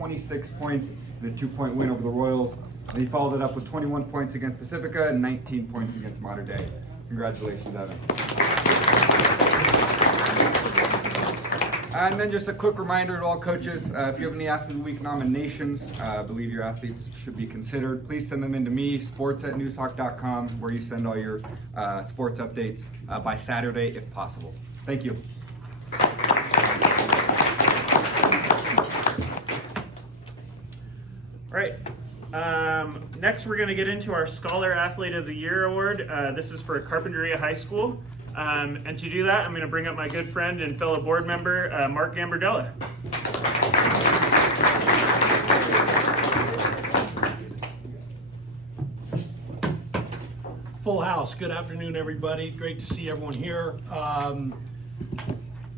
26 points and a 2-point win over the Royals. And he followed it up with 21 points against Pacifica and 19 points against Mater Dei. Congratulations, Evan. And then just a quick reminder to all coaches, if you have any Athlete of the Week nominations, I believe your athletes should be considered, please send them in to me, sports@newshawk.com, where you send all your sports updates by Saturday if possible. Thank you. All right. Next, we're going to get into our Scholar Athlete of the Year award. This is for Carpinteria High School. And to do that, I'm going to bring up my good friend and fellow board member, Mark Gambardella. Full house. Good afternoon, everybody. Great to see everyone here.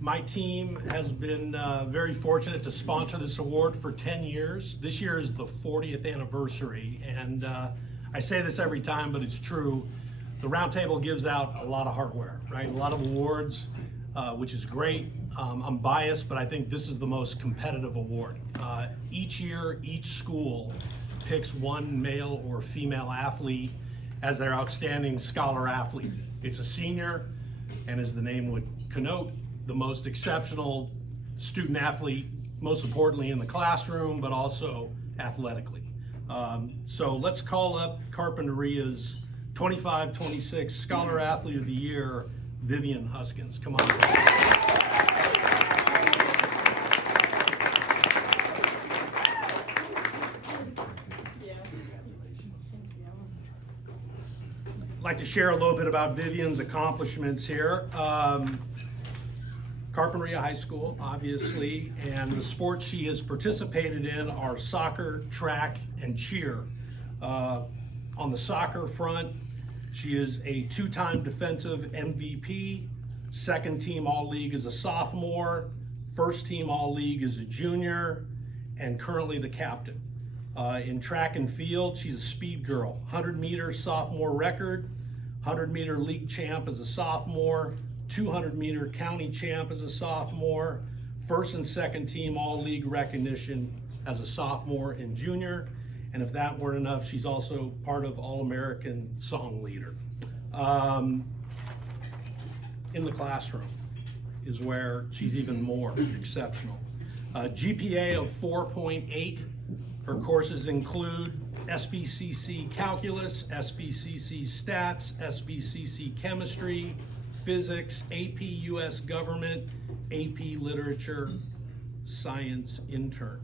My team has been very fortunate to sponsor this award for 10 years. This year is the 40th anniversary, and I say this every time, but it's true. The Roundtable gives out a lot of hardware, right? A lot of awards, which is great. I'm biased, but I think this is the most competitive award. Each year, each school picks one male or female athlete as their outstanding scholar athlete. It's a senior, and as the name would connote, the most exceptional student athlete, most importantly in the classroom, but also athletically. So let's call up Carpinteria's 25-26 Scholar Athlete of the Year, Vivian Huskins. Come on. I'd like to share a little bit about Vivian's accomplishments here. Carpinteria High School, obviously, and the sports she has participated in are soccer, track, and cheer. On the soccer front, she is a 2-time defensive MVP, second team All-League as a sophomore, first team All-League as a junior, and currently the captain. In track and field, she's a speed girl, 100-meter sophomore record, 100-meter league champ as a sophomore, 200-meter county champ as a sophomore, first and second team All-League recognition as a sophomore and junior, and if that weren't enough, she's also part of All-American Song Leader. In the classroom is where she's even more exceptional. GPA of 4.8. Her courses include SBCC Calculus, SBCC Stats, SBCC Chemistry, Physics, AP US Government, AP Literature, Science Intern.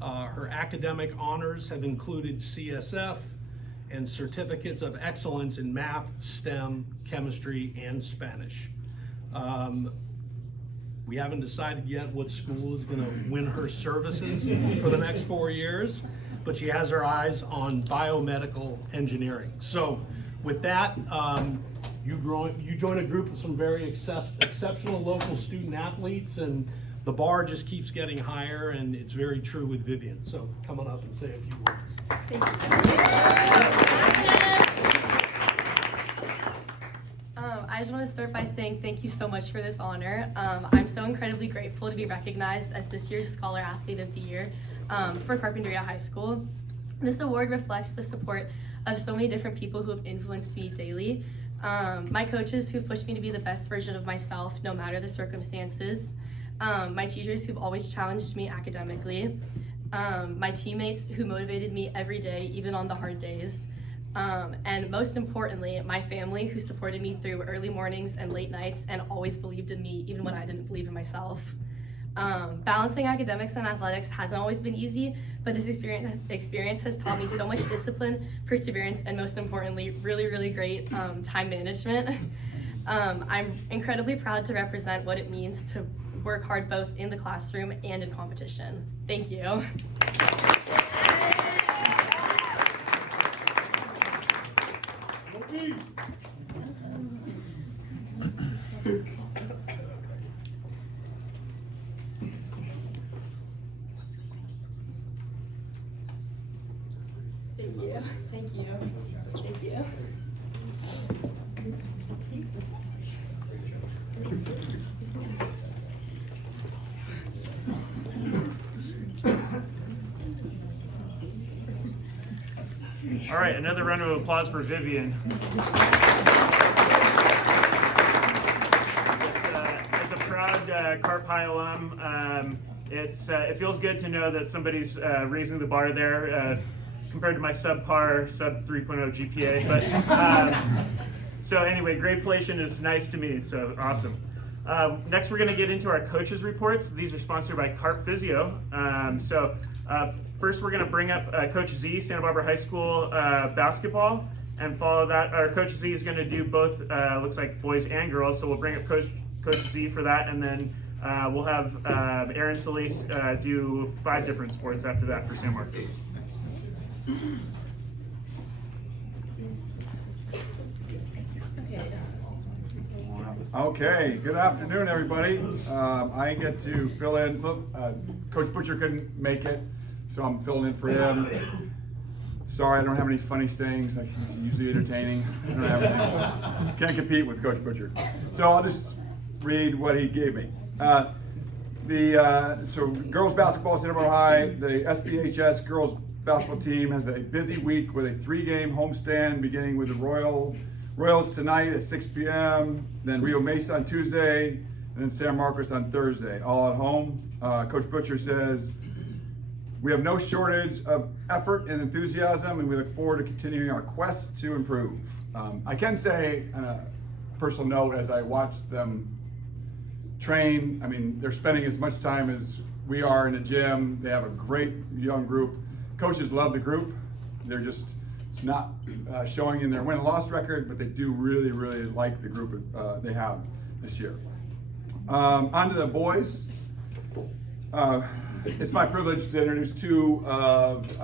Her academic honors have included CSF and certificates of excellence in math, STEM, chemistry, and Spanish. We haven't decided yet what school is going to win her services for the next 4 years, but she has her eyes on biomedical engineering. So with that, you join a group of some very exceptional local student athletes, and the bar just keeps getting higher, and it's very true with Vivian. So come on up and say a few words. Thank you. I just want to start by saying thank you so much for this honor. I'm so incredibly grateful to be recognized as this year's Scholar Athlete of the Year for Carpinteria High School. This award reflects the support of so many different people who have influenced me daily. My coaches who've pushed me to be the best version of myself no matter the circumstances. My teachers who've always challenged me academically. My teammates who motivated me every day, even on the hard days. And most importantly, my family who supported me through early mornings and late nights and always believed in me even when I didn't believe in myself. Balancing academics and athletics hasn't always been easy, but this experience has taught me so much discipline, perseverance, and most importantly, really, really great time management. I'm incredibly proud to represent what it means to work hard both in the classroom and in competition. Thank you. Thank you. Thank you. Thank you. All right, another round of applause for Vivian. As a proud Carp High alum, it feels good to know that somebody's raising the bar there compared to my sub 3.0 GPA. But so anyway, gradeflation is nice to me, so awesome. Next, we're going to get into our coaches' reports. These are sponsored by Carp Physio. First, we're going to bring up Coach Z, Santa Barbara High School basketball, and follow that. Our Coach Z is going to do both, looks like boys and girls. So we'll bring up Coach Z for that, and then we'll have Aaron Solis do 5 different sports after that for San Marcos. Okay, good afternoon, everybody. I get to fill in. Coach Butcher couldn't make it, so I'm filling in for him. Sorry, I don't have any funny sayings. I'm usually entertaining. I don't have anything. Can't compete with Coach Butcher. So I'll just read what he gave me. So girls basketball, Santa Barbara High, the SBHS girls basketball team has a busy week with a 3-game homestand beginning with the Royals tonight at 6 p.m., then Rio Mesa on Tuesday, and then San Marcos on Thursday, all at home. Coach Butcher says, we have no shortage of effort and enthusiasm, and we look forward to continuing our quest to improve. I can say, on a personal note, as I watch them train, I mean, they're spending as much time as we are in the gym. They have a great young group. Coaches love the group. They're just, it's not showing in their win and loss record, but they do really, really like the group they have this year. On to the boys. It's my privilege to introduce two of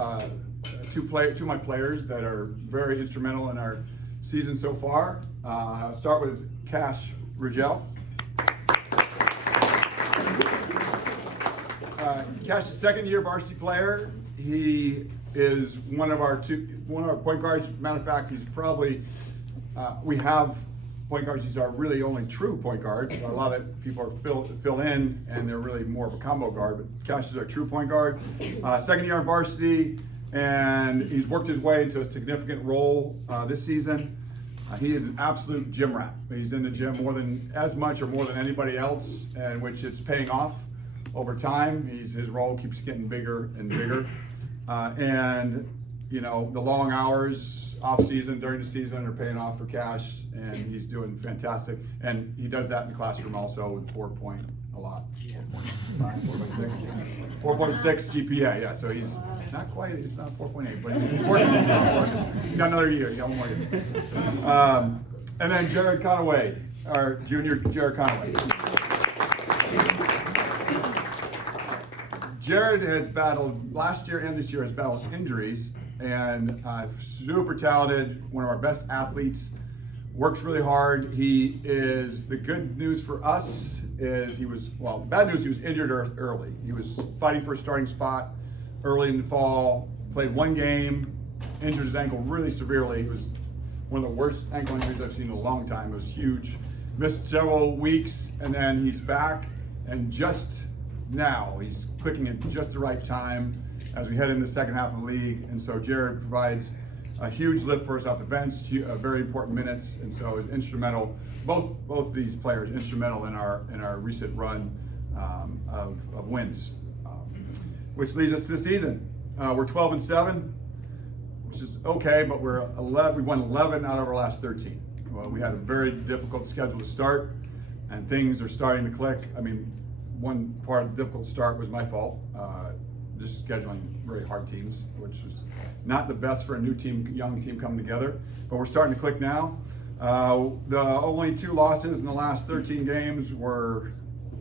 my players that are very instrumental in our season so far. I'll start with Cash Rigel. Cash is a second-year varsity player. He is one of our point guards. Matter of fact, he's probably we have point guards. These are really only true point guards. A lot of people are fill in, and they're really more of a combo guard. But Cash is our true point guard. Second year on varsity, and he's worked his way into a significant role this season. He is an absolute gym rat. He's in the gym as much or more than anybody else, and which it's paying off over time. His role keeps getting bigger and bigger. And you know, the long hours off season, during the season are paying off for Cash, and he's doing fantastic. And he does that in the classroom also with 4.6 GPA, yeah, so he's not quite, it's not 4.8, but he's working. He's got another year, he's got 1 more year. And then Jared Conaway, our junior Jared Conaway. Jared has battled, last year and this year has battled injuries, and super talented, one of our best athletes, works really hard. He is, the good news for us is bad news, he was injured early. He was fighting for a starting spot early in the fall, played 1 game, injured his ankle really severely. It was one of the worst ankle injuries I've seen in a long time. It was huge. Missed several weeks, and then he's back, and just now he's clicking at just the right time as we head into the second half of the league. And so Jared provides a huge lift for us off the bench, very important minutes, and so is instrumental. Both these players instrumental in our recent run of wins, which leads us to the season. We're 12-7, which is okay, but we won 11 out of our last 13. Well, we had a very difficult schedule to start, and things are starting to click. I mean, one part of the difficult start was my fault. Just scheduling very hard teams, which was not the best for a new team, young team coming together. But we're starting to click now. The only 2 losses in the last 13 games were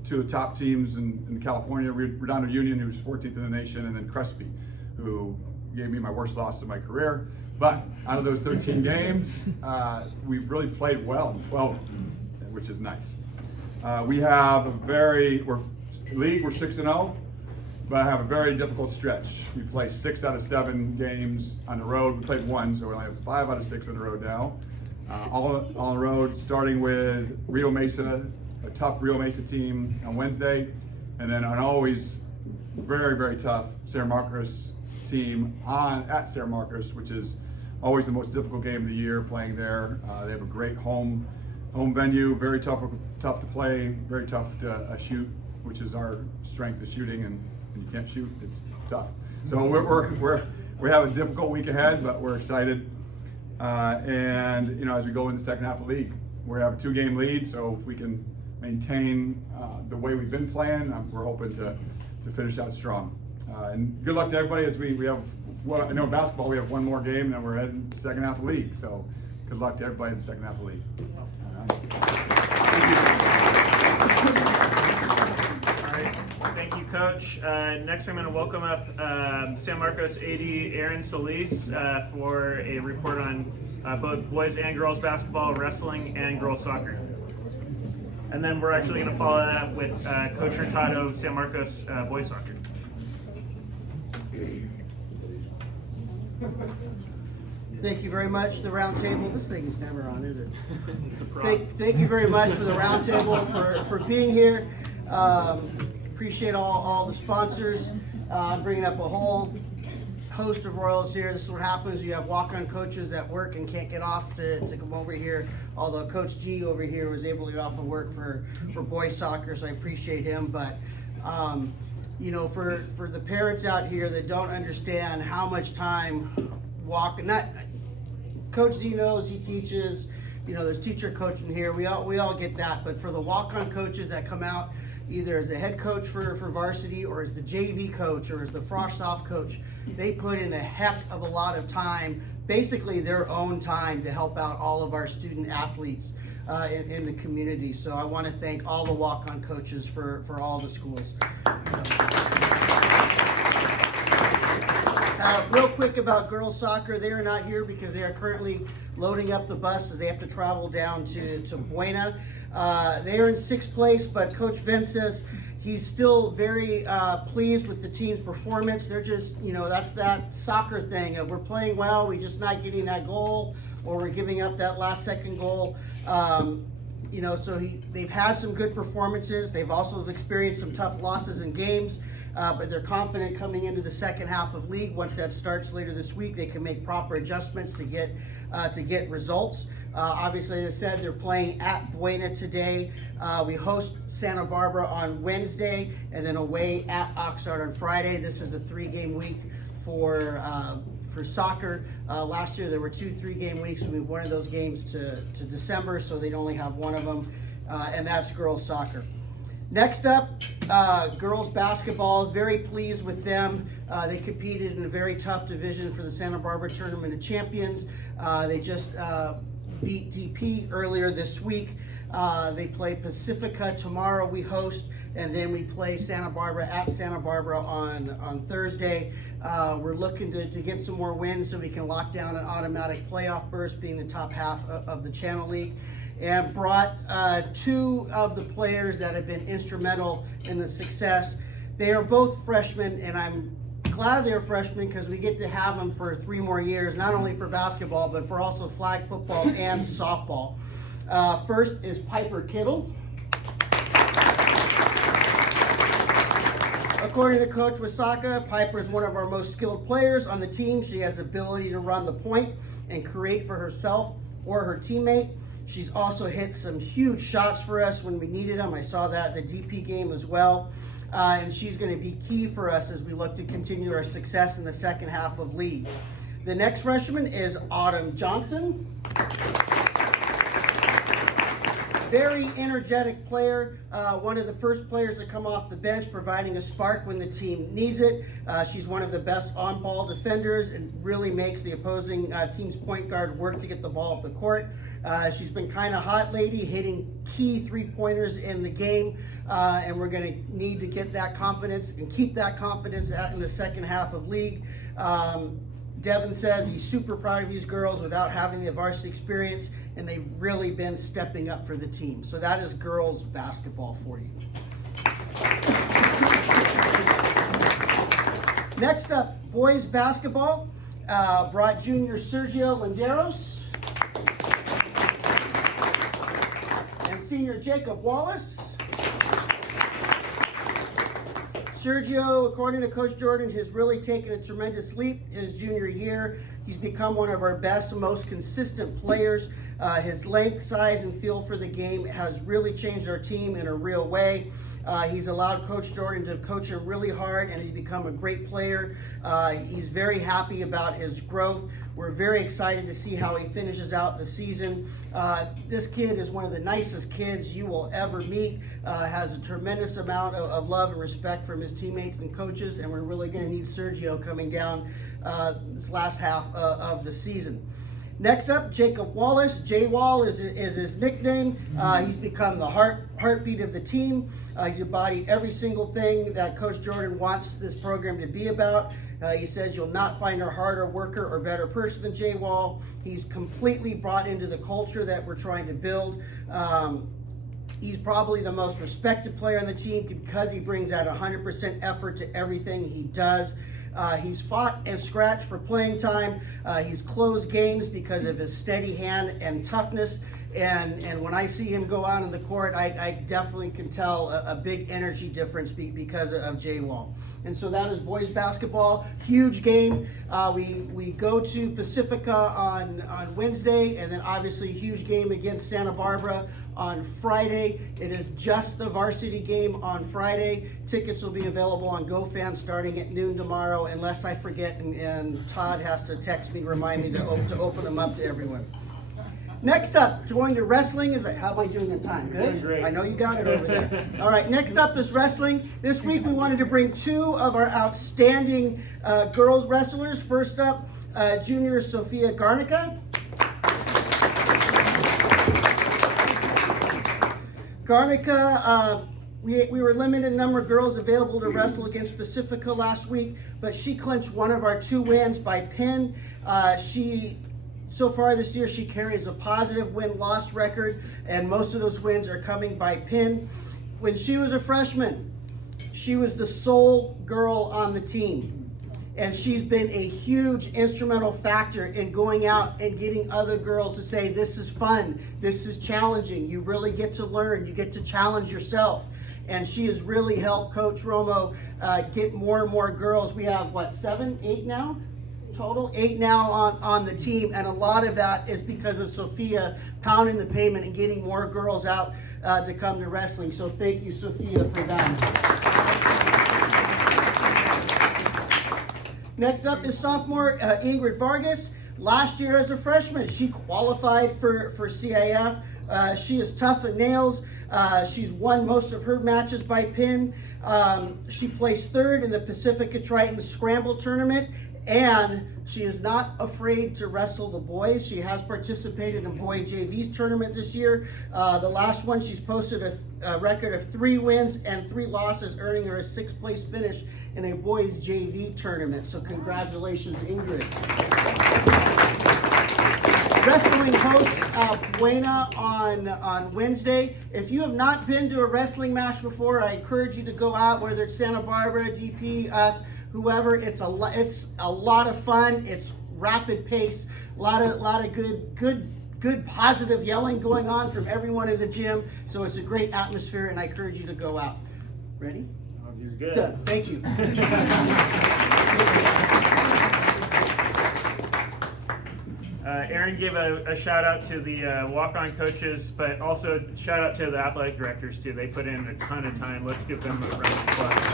to the top teams in California: Redondo Union, who was 14th in the nation, and then Crespi, who gave me my worst loss of my career. But out of those 13 games, we've really played well in 12 of them, which is nice. We have we're 6-0. But I have a very difficult stretch. We play 6 out of 7 games on the road. We played 1, so we only have 5 out of 6 on the road now. All on the road, starting with Rio Mesa, a tough Rio Mesa team on Wednesday, and then an always very, very tough San Marcos team at San Marcos, which is always the most difficult game of the year playing there. They have a great home venue, very tough to play, very tough to shoot, which is our strength, is shooting, and when you can't shoot, it's tough. So we have a difficult week ahead, but we're excited. And as we go into the second half of the league, we have a 2-game lead, so if we can maintain the way we've been playing, we're hoping to finish out strong. And good luck to everybody as we have, well, I know in basketball we have one more game and then we're heading to the second half of the league. So good luck to everybody in the second half of the league. All right, thank you, Coach. Next, I'm going to welcome up San Marcos AD Aaron Solis for a report on both boys and girls basketball, wrestling, and girls soccer. And then we're actually going to follow that with Coach Hurtado, San Marcos boys soccer. Thank you very much. The round table. This thing is never on, is it? It's a problem. Thank you very much for the round table for being here. Appreciate all the sponsors. Bringing up a whole host of Royals here. This is what happens. You have walk-on coaches at work and can't get off to come over here. Although Coach G over here was able to get off of work for boys soccer, so I appreciate him. But for the parents out here that don't understand how much time Coach Z knows, he teaches, there's teacher coaching here, we all get that, but for the walk-on coaches that come out either as the head coach for varsity or as the JV coach or as the frosh-off coach, they put in a heck of a lot of time, basically their own time, to help out all of our student athletes in the community. So I want to thank all the walk-on coaches for all the schools. Real quick about girls soccer, they are not here because they are currently loading up the bus as they have to travel down to Buena. They are in 6th place, but Coach Vince says he's still very pleased with the team's performance. They're just, that's that soccer thing of we're playing well, we're just not getting that goal, or we're giving up that last second goal. So they've had some good performances. They've also experienced some tough losses in games. But they're confident coming into the second half of league. Once that starts later this week, they can make proper adjustments to get results. Obviously, as I said, they're playing at Buena today. We host Santa Barbara on Wednesday, and then away at Oxnard on Friday. This is a 3-game week for soccer. Last year there were 2 3-game weeks. We moved one of those games to December, so they'd only have one of them, and that's girls soccer. Next up, girls basketball. Very pleased with them. They competed in a very tough division for the Santa Barbara Tournament of Champions. They just beat DP earlier this week. They play Pacifica tomorrow, we host, and then we play Santa Barbara at Santa Barbara on Thursday. We're looking to get some more wins so we can lock down an automatic playoff berth, being the top half of the Channel League. And brought 2 of the players that have been instrumental in the success. They are both freshmen, and I'm glad they're freshmen because we get to have them for 3 more years, not only for basketball, but for also flag football and softball. First is Piper Kittle. According to Coach Wasaka, Piper is one of our most skilled players on the team. She has the ability to run the point and create for herself or her teammate. She's also hit some huge shots for us when we needed them. I saw that at the DP game as well. And she's going to be key for us as we look to continue our success in the second half of league. The next freshman is Autumn Johnson. Very energetic player, one of the first players to come off the bench, providing a spark when the team needs it. She's one of the best on-ball defenders and really makes the opposing team's point guard work to get the ball up the court. She's been kind of hot lately, hitting key 3-pointers in the game, and we're going to need to get that confidence and keep that confidence out in the second half of league. Devin says he's super proud of these girls without having the varsity experience, and they've really been stepping up for the team. So that is girls basketball for you. Next up, boys basketball. Brought junior Sergio Landeros and senior Jacob Wallace. Sergio, according to Coach Jordan, has really taken a tremendous leap his junior year. He's become one of our best and most consistent players. His length, size, and feel for the game has really changed our team in a real way. He's allowed Coach Jordan to coach him really hard, and he's become a great player. He's very happy about his growth. We're very excited to see how he finishes out the season. This kid is one of the nicest kids you will ever meet, has a tremendous amount of love and respect from his teammates and coaches, and we're really going to need Sergio coming down this last half of the season. Next up, Jacob Wallace. J-Wall is his nickname. He's become the heartbeat of the team. He's embodied every single thing that Coach Jordan wants this program to be about. He says you'll not find a harder worker or better person than J-Wall. He's completely brought into the culture that we're trying to build. He's probably the most respected player on the team because he brings out 100% effort to everything he does. He's fought and scratched for playing time. He's closed games because of his steady hand and toughness. And when I see him go out on the court, I definitely can tell a big energy difference because of J-Wall. And so that is boys basketball. Huge game. We go to Pacifica on Wednesday, and then obviously a huge game against Santa Barbara on Friday. It is just the varsity game on Friday. Tickets will be available on GoFan starting at noon tomorrow, unless I forget and Todd has to text me, remind me to open them up to everyone. Next up, going to wrestling is how am I doing in time? Good? Doing great. I know you got it over there. All right, next up is wrestling. This week we wanted to bring two of our outstanding girls wrestlers. First up, junior Sophia Garnica. Garnica, we were limited in the number of girls available to wrestle against Pacifica last week, but she clinched one of our 2 wins by pin. So far this year, she carries a positive win-loss record, and most of those wins are coming by pin. When she was a freshman, she was the sole girl on the team, and she's been a huge instrumental factor in going out and getting other girls to say, this is fun, this is challenging, you really get to learn, you get to challenge yourself. And she has really helped Coach Romo get more and more girls. We have, 7, 8 now? Total 8 now on the team, and a lot of that is because of Sophia pounding the pavement and getting more girls out to come to wrestling. So thank you, Sophia, for that. Next up is sophomore Ingrid Vargas. Last year as a freshman, she qualified for CIF. She is tough as nails. She's won most of her matches by pin. She placed 3rd in the Pacifica Triton Scramble Tournament. And she is not afraid to wrestle the boys. She has participated in boy JV's tournaments this year. The last one, she's posted a record of 3 wins and 3 losses, earning her a 6th place finish in a boys JV tournament. So congratulations, Ingrid. Wrestling hosts Buena on Wednesday. If you have not been to a wrestling match before, I encourage you to go out, whether it's Santa Barbara, DP, us, whoever. It's a lot of fun. It's rapid pace. A lot of good positive yelling going on from everyone in the gym. So it's a great atmosphere, and I encourage you to go out. Ready? Oh, you're good. Done. Thank you. Aaron gave a shout out to the walk-on coaches, but also shout out to the athletic directors too. They put in a ton of time. Let's give them a round of applause.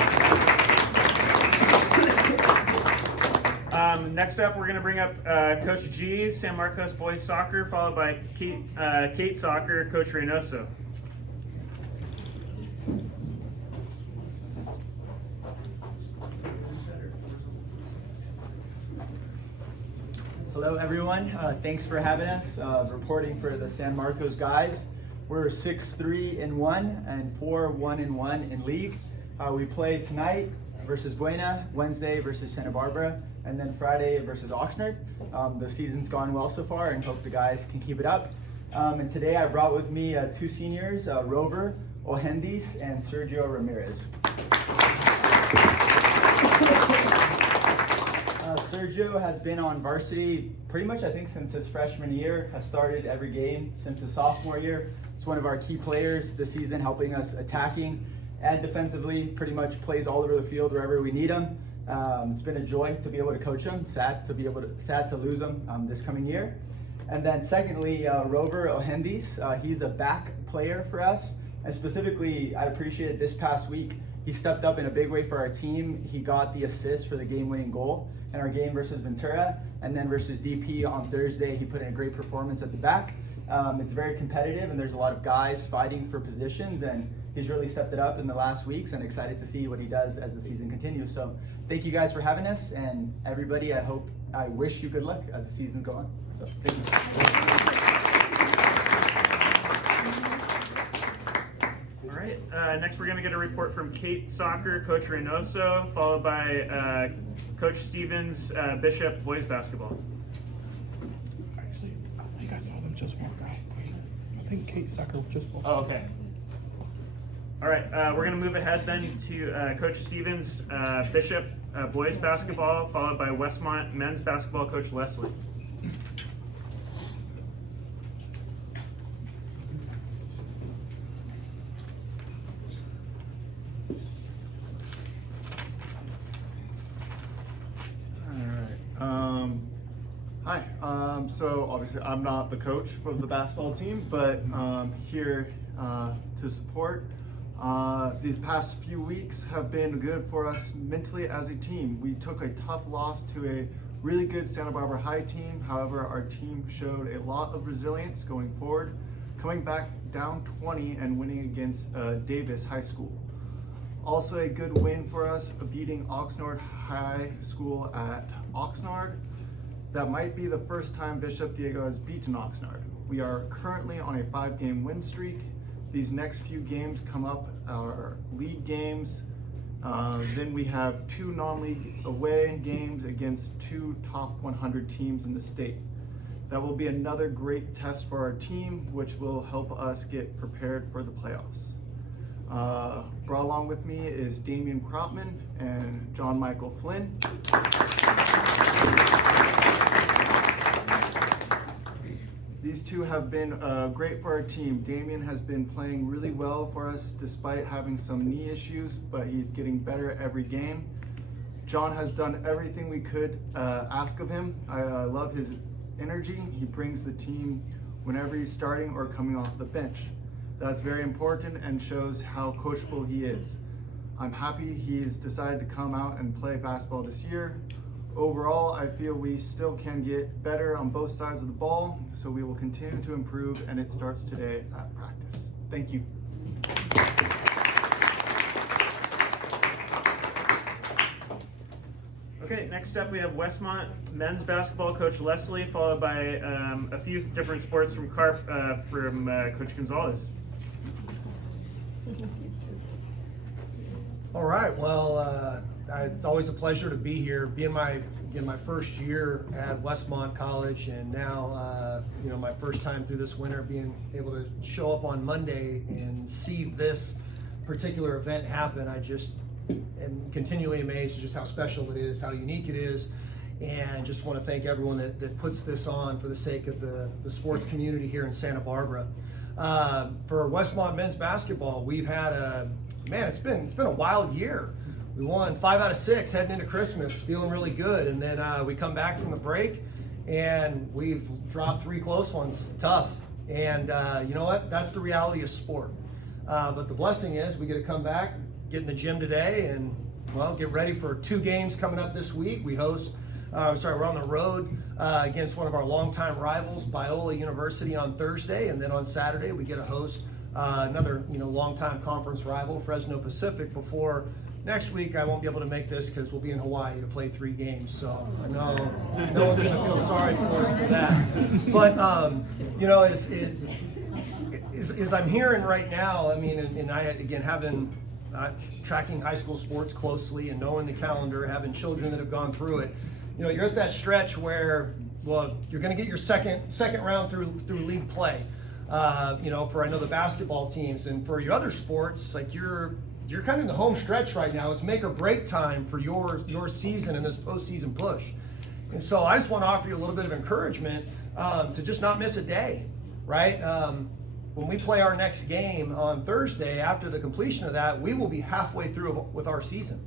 Next up, we're going to bring up Coach G, San Marcos boys soccer, followed by Kate soccer, Coach Reynoso. Hello everyone, thanks for having us, reporting for the San Marcos guys. We're 6-3-1 and 4-1-1 in league. We play tonight versus Buena, Wednesday versus Santa Barbara, and then Friday versus Oxnard. The season's gone well so far and hope the guys can keep it up. And today I brought with me 2 seniors, Rover Ohendis and Sergio Ramirez. Sergio has been on varsity pretty much, I think, since his freshman year, has started every game since his sophomore year. It's one of our key players this season, helping us attacking and defensively, pretty much plays all over the field wherever we need him. It's been a joy to be able to coach him. Sad to lose him this coming year. And then secondly, Rover Ohendis, he's a back player for us. And specifically, I appreciate this past week, he stepped up in a big way for our team. He got the assist for the game-winning goal in our game versus Ventura. And then versus DP on Thursday, he put in a great performance at the back. It's very competitive, and there's a lot of guys fighting for positions, and he's really stepped it up in the last weeks, and excited to see what he does as the season continues. So thank you guys for having us, and everybody, I wish you good luck as the season goes on. So thank you. All right, next we're gonna get a report from Kate Soccer, Coach Reynoso, followed by Coach Stevens, Bishop, boys basketball. Actually, I think I saw them just walk out. I think Kate Sacker just walked out. Oh, okay. All right, we're gonna move ahead then to Coach Stevens, Bishop, boys basketball, followed by Westmont men's basketball, Coach Leslie. Hi. So obviously I'm not the coach for the basketball team, but here to support. These past few weeks have been good for us mentally as a team. We took a tough loss to a really good Santa Barbara High team. However, our team showed a lot of resilience going forward, coming back down 20 and winning against Davis High School. Also a good win for us, beating Oxnard High School at Oxnard. That might be the first time Bishop Diego has beaten Oxnard. We are currently on a 5-game win streak. These next few games come up, our league games. Then we have 2 non-league away games against 2 top 100 teams in the state. That will be another great test for our team, which will help us get prepared for the playoffs. Brought along with me is Damian Krautman and John Michael Flynn. These two have been great for our team. Damian has been playing really well for us despite having some knee issues, but he's getting better every game. John has done everything we could ask of him. I love his energy. He brings the team whenever he's starting or coming off the bench. That's very important and shows how coachable he is. I'm happy he's decided to come out and play basketball this year. Overall, I feel we still can get better on both sides of the ball, so we will continue to improve, and it starts today at practice. Thank you. Okay, next up we have Westmont men's basketball, Coach Leslie, followed by a few different sports from Coach Gonzalez. All right, well, it's always a pleasure to be here, being my first year at Westmont College, and now my first time through this winter, being able to show up on Monday and see this particular event happen. I just am continually amazed at just how special it is, how unique it is, and just want to thank everyone that puts this on for the sake of the sports community here in Santa Barbara. For Westmont men's basketball, we've had it's been a wild year. We won 5 out of 6 heading into Christmas, feeling really good, and then we come back from the break and we've dropped 3 close ones, tough. And you know what? That's the reality of sport. But the blessing is we get to come back, get in the gym today, and get ready for 2 games coming up this week. We're on the road against one of our longtime rivals, Biola University, on Thursday, and then on Saturday we get to host another longtime conference rival, Fresno Pacific. Before next week, I won't be able to make this because we'll be in Hawaii to play 3 games. So I know no one's going to feel sorry for us for that. But as I'm hearing right now, I mean, and I again having tracking high school sports closely and knowing the calendar, having children that have gone through it, you're at that stretch where, you're going to get your second round through league play. For I know the basketball teams, and for your other sports, like you're kind of in the home stretch right now. It's make or break time for your season and this postseason push. And so I just want to offer you a little bit of encouragement to just not miss a day, right? when we play our next game on Thursday, after the completion of that, we will be halfway through with our season,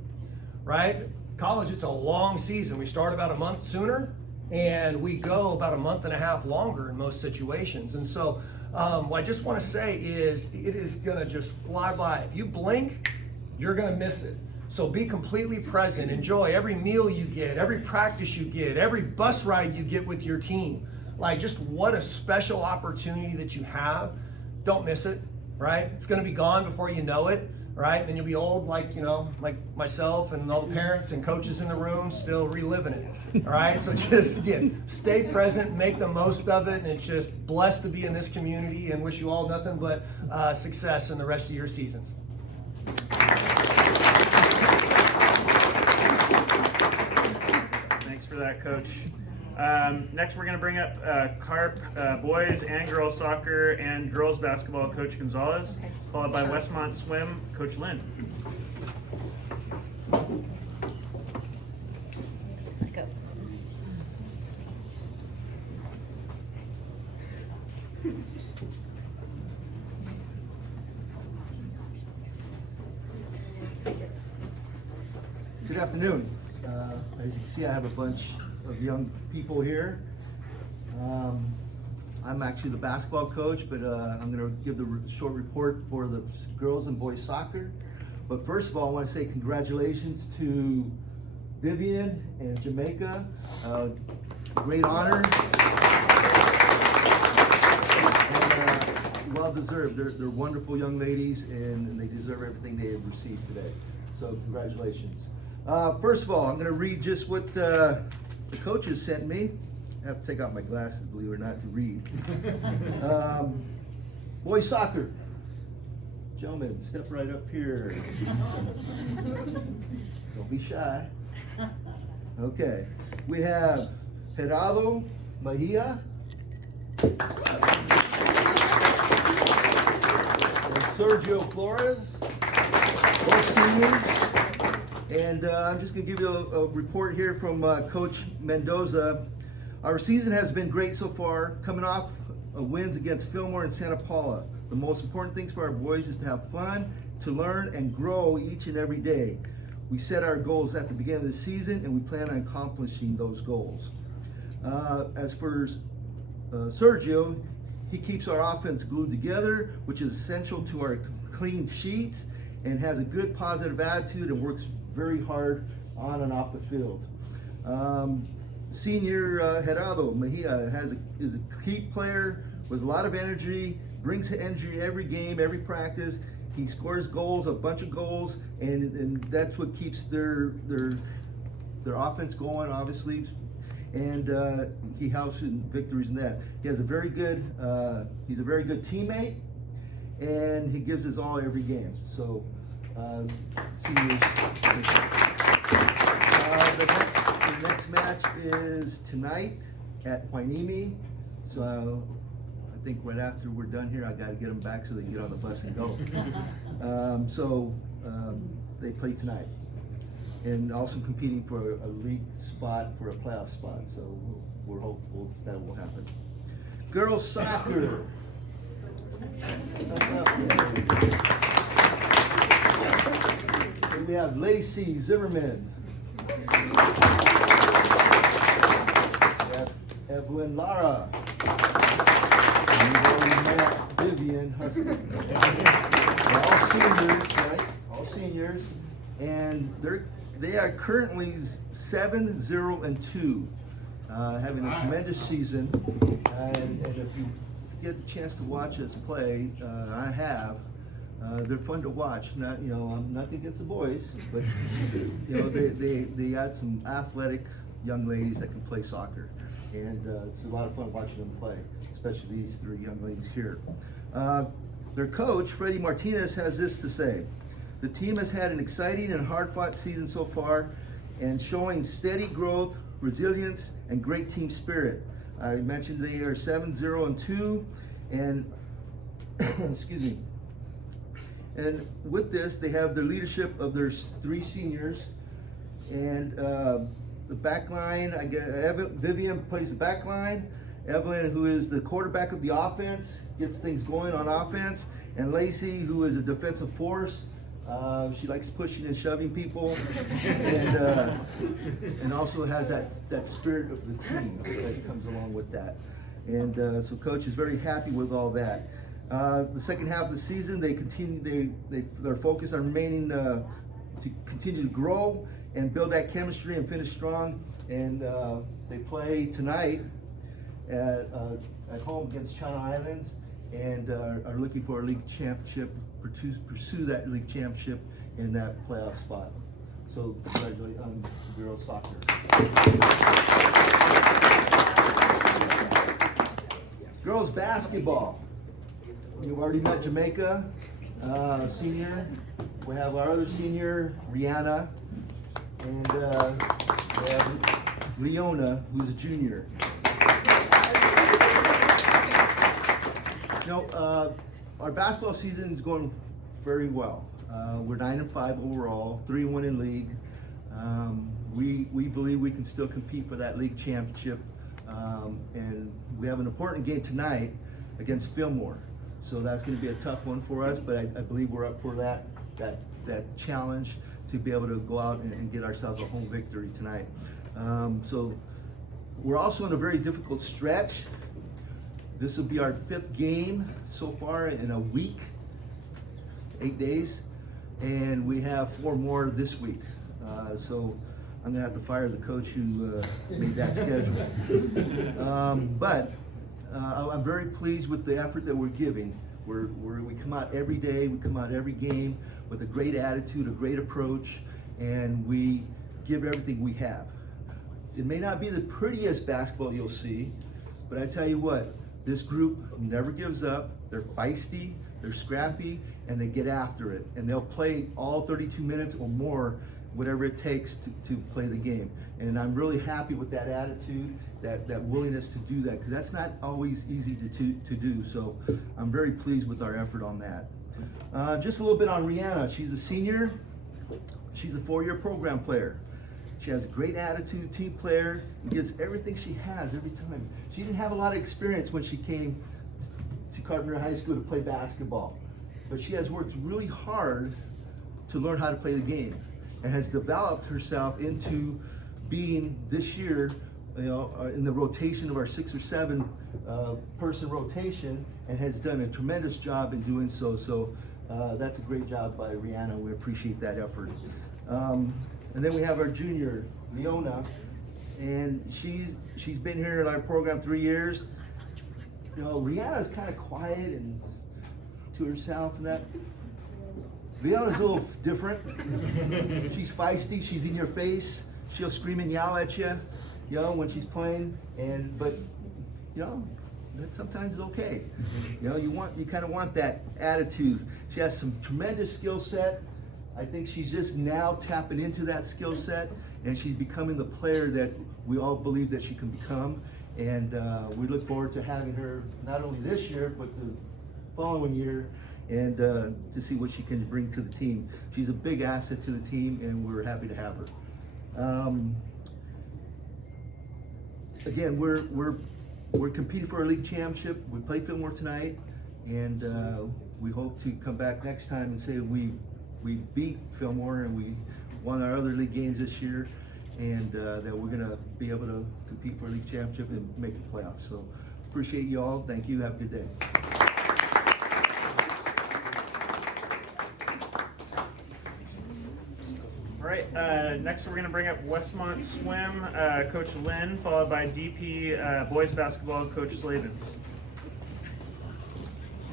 right? College, it's a long season. We start about a month sooner, and we go about a month and a half longer in most situations. And so what I just want to say is it is going to just fly by. If you blink, you're going to miss it. So be completely present. Enjoy every meal you get, every practice you get, every bus ride you get with your team. Like, just what a special opportunity that you have. Don't miss it, right? It's going to be gone before you know it, right? Then you'll be old like, you know, like myself and all the parents and coaches in the room still reliving it, all right? So just, again, stay present, make the most of it, and it's just blessed to be in this community, and wish you all nothing but success in the rest of your seasons. Thanks for that, Coach. Next, we're going to bring up Carp boys and girls soccer and girls basketball, Coach Gonzalez, followed by Westmont swim, Coach Lynn. Good afternoon. As you can see, I have a bunch of young people here. I'm actually the basketball coach, but I'm going to give the short report for the girls and boys soccer. But first of all, I want to say congratulations to Vivian and Jamaica. Great honor. And, well deserved. They're wonderful young ladies, and they deserve everything they have received today. So congratulations. First of all, I'm going to read just what the coaches sent me. I have to take out my glasses, believe it or not, to read. Boys soccer. Gentlemen, step right up here. Don't be shy. Okay. We have Gerardo Mejia. And Sergio Flores. Both seniors. And I'm just going to give you a report here from Coach Mendoza. Our season has been great so far, coming off wins against Fillmore and Santa Paula. The most important things for our boys is to have fun, to learn and grow each and every day. We set our goals at the beginning of the season, and we plan on accomplishing those goals. As for Sergio, he keeps our offense glued together, which is essential to our clean sheets, and has a good positive attitude and works very hard on and off the field. Senior Gerardo Mejia is a key player with a lot of energy, brings energy every game, every practice. He scores goals, a bunch of goals, and that's what keeps their offense going, obviously. And he helps in victories in that. He has a very good, he's a very good teammate, and he gives his all every game. So, seniors. The next match is tonight at Hueneme. So I think right after we're done here, I got to get them back so they can get on the bus and go. They play tonight, and also competing for a league spot, for a playoff spot. So we're hopeful that will happen. Girls soccer. And we have Lacey Zimmerman. We have Evelyn Lara. And we already met Vivian Husky. They're all seniors, right? All seniors. And they are currently 7-0-2, having a tremendous season. And if you get the chance to watch us play, I have. They're fun to watch. Not, I'm nothing against the boys, but they got some athletic young ladies that can play soccer, and it's a lot of fun watching them play, especially these three young ladies here. Their coach, Freddie Martinez, has this to say: the team has had an exciting and hard-fought season so far, and showing steady growth, resilience, and great team spirit. I mentioned they are 7-0-2, and excuse me. And with this, they have the leadership of their three seniors, and the back line. Vivian plays the back line, Evelyn, who is the quarterback of the offense, gets things going on offense, and Lacey, who is a defensive force. She likes pushing and shoving people, and also has that spirit of the team that comes along with that. And so Coach is very happy with all that. The second half of the season, they're focused on remaining to continue to grow and build that chemistry and finish strong. And they play tonight at home against Channel Islands, and are looking for a league championship, pursue that league championship in that playoff spot. So congratulations on girls soccer. Girls basketball. We've already met Jamaica, senior. We have our other senior, Rihanna, and we have Leona, who's a junior. Our basketball season is going very well. We're 9-5 overall, 3-1 in league. We believe we can still compete for that league championship, and we have an important game tonight against Fillmore. So that's going to be a tough one for us, but I believe we're up for that challenge to be able to go out and get ourselves a home victory tonight. So we're also in a very difficult stretch. This will be our 5th game so far in a week, 8 days, and we have 4 more this week. So I'm gonna have to fire the coach who made that schedule. But I'm very pleased with the effort that we're giving. We come out every day, we come out every game with a great attitude, a great approach, and we give everything we have. It may not be the prettiest basketball you'll see, but I tell you what, this group never gives up. They're feisty, they're scrappy, and they get after it. And they'll play all 32 minutes or more, whatever it takes to play the game. And I'm really happy with that attitude, that willingness to do that, because that's not always easy to do. So I'm very pleased with our effort on that. Just a little bit on Rihanna. She's a senior. She's a 4-year program player. She has a great attitude, team player, and gives everything she has every time. She didn't have a lot of experience when she came to Carpinteria High School to play basketball, but she has worked really hard to learn how to play the game, and has developed herself into being this year, in the rotation of our 6 or 7 person rotation, and has done a tremendous job in doing so. So that's a great job by Rihanna. We appreciate that effort. And then we have our junior, Leona, and she's been here in our program 3 years. Rihanna's kind of quiet and to herself and that. Leona's a little different. She's feisty, she's in your face, she'll scream and yell at you, when she's playing, but that sometimes is okay. You kind of want that attitude. She has some tremendous skill set. I think she's just now tapping into that skill set, and she's becoming the player that we all believe that she can become. And we look forward to having her not only this year, but the following year, and to see what she can bring to the team. She's a big asset to the team, and we're happy to have her. Again, we're competing for our league championship. We play Fillmore tonight, and we hope to come back next time and say we beat Fillmore and we won our other league games this year, and that we're gonna be able to compete for a league championship and make the playoffs. So appreciate you all. Thank you. Have a good day. All right, next we're gonna bring up Westmont Swim, Coach Lynn, followed by DP Boys Basketball, Coach Slavin.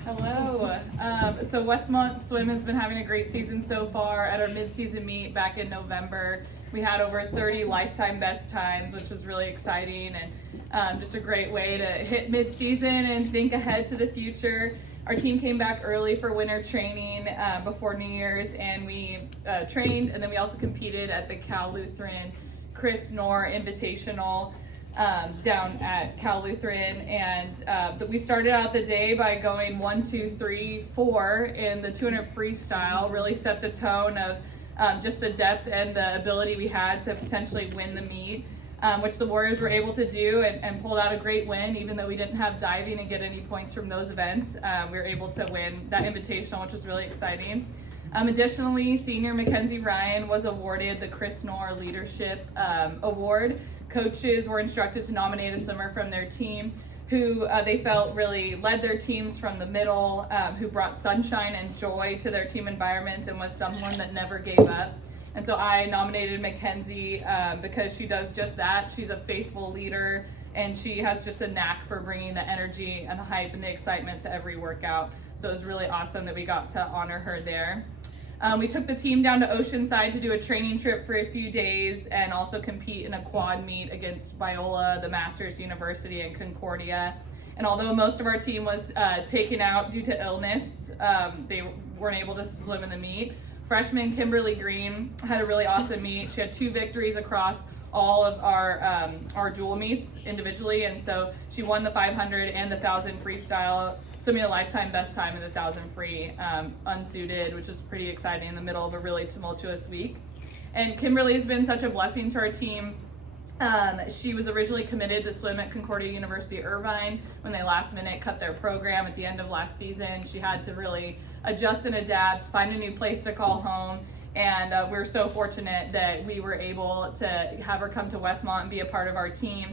Hello. So Westmont Swim has been having a great season so far. At our mid-season meet back in November, we had over 30 lifetime best times, which was really exciting, and just a great way to hit mid-season and think ahead to the future. Our team came back early for winter training before New Year's, and we trained, and then we also competed at the Cal Lutheran Chris Knorr Invitational down at Cal Lutheran, and we started out the day by going 1, 2, 3, 4 in the 200 freestyle. Really set the tone of just the depth and the ability we had to potentially win the meet. which the Warriors were able to do and pulled out a great win. Even though we didn't have diving and get any points from those events, we were able to win that invitational, which was really exciting. Additionally, senior Mackenzie Ryan was awarded the Chris Knorr Leadership Award. Coaches were instructed to nominate a swimmer from their team who they felt really led their teams from the middle, who brought sunshine and joy to their team environments and was someone that never gave up. And so I nominated Mackenzie because she does just that. She's a faithful leader, and she has just a knack for bringing the energy and the hype and the excitement to every workout. So it was really awesome that we got to honor her there. We took the team down to Oceanside to do a training trip for a few days and also compete in a quad meet against Biola, the Masters University, and Concordia. And although most of our team was taken out due to illness, they weren't able to swim in the meet. Freshman Kimberly Green had a really awesome meet. She had 2 victories across all of our dual meets individually, and so she won the 500 and the 1,000 freestyle, swimming a lifetime best time in the 1,000 free unsuited, which was pretty exciting in the middle of a really tumultuous week. And Kimberly has been such a blessing to our team. She was originally committed to swim at Concordia University Irvine. When they last minute cut their program at the end of last season, she had to really adjust and adapt, find a new place to call home. And we're so fortunate that we were able to have her come to Westmont and be a part of our team.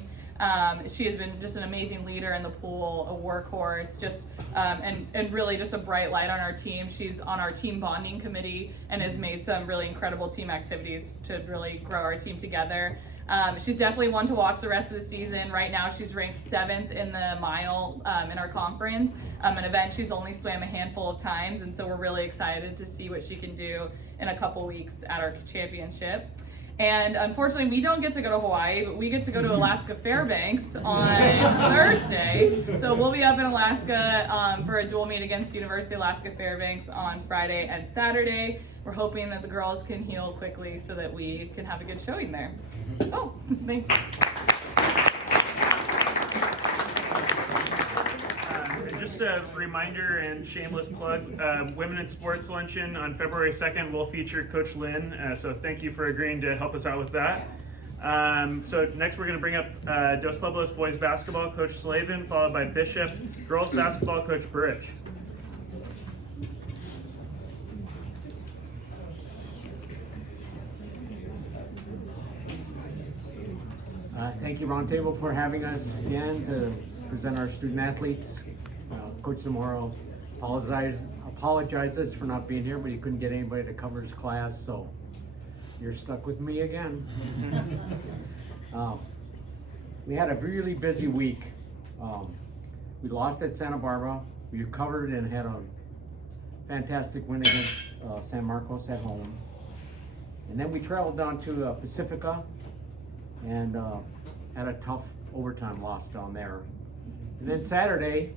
She has been just an amazing leader in the pool, a workhorse, just and really just a bright light on our team. She's on our team bonding committee and has made some really incredible team activities to really grow our team together. She's definitely one to watch the rest of the season. Right now she's ranked 7th in the mile in our conference, an event she's only swam a handful of times, and so we're really excited to see what she can do in a couple weeks at our championship. And unfortunately, we don't get to go to Hawaii, but we get to go to Alaska Fairbanks on Thursday. So we'll be up in Alaska for a dual meet against University of Alaska Fairbanks on Friday and Saturday. We're hoping that the girls can heal quickly so that we can have a good showing there. So, thanks. Just a reminder and shameless plug, Women in Sports Luncheon on February 2nd will feature Coach Lynn, so thank you for agreeing to help us out with that. So next we're going to bring up Dos Pueblos boys basketball, Coach Slavin, followed by Bishop, girls basketball, Coach Burrich. Thank you, Roundtable, for having us again to present our student athletes. Coach Zamora apologizes for not being here, but he couldn't get anybody to cover his class, so you're stuck with me again. We had a really busy week. We lost at Santa Barbara. We recovered and had a fantastic win against San Marcos at home. And then we traveled down to Pacifica and had a tough overtime loss down there. And then Saturday,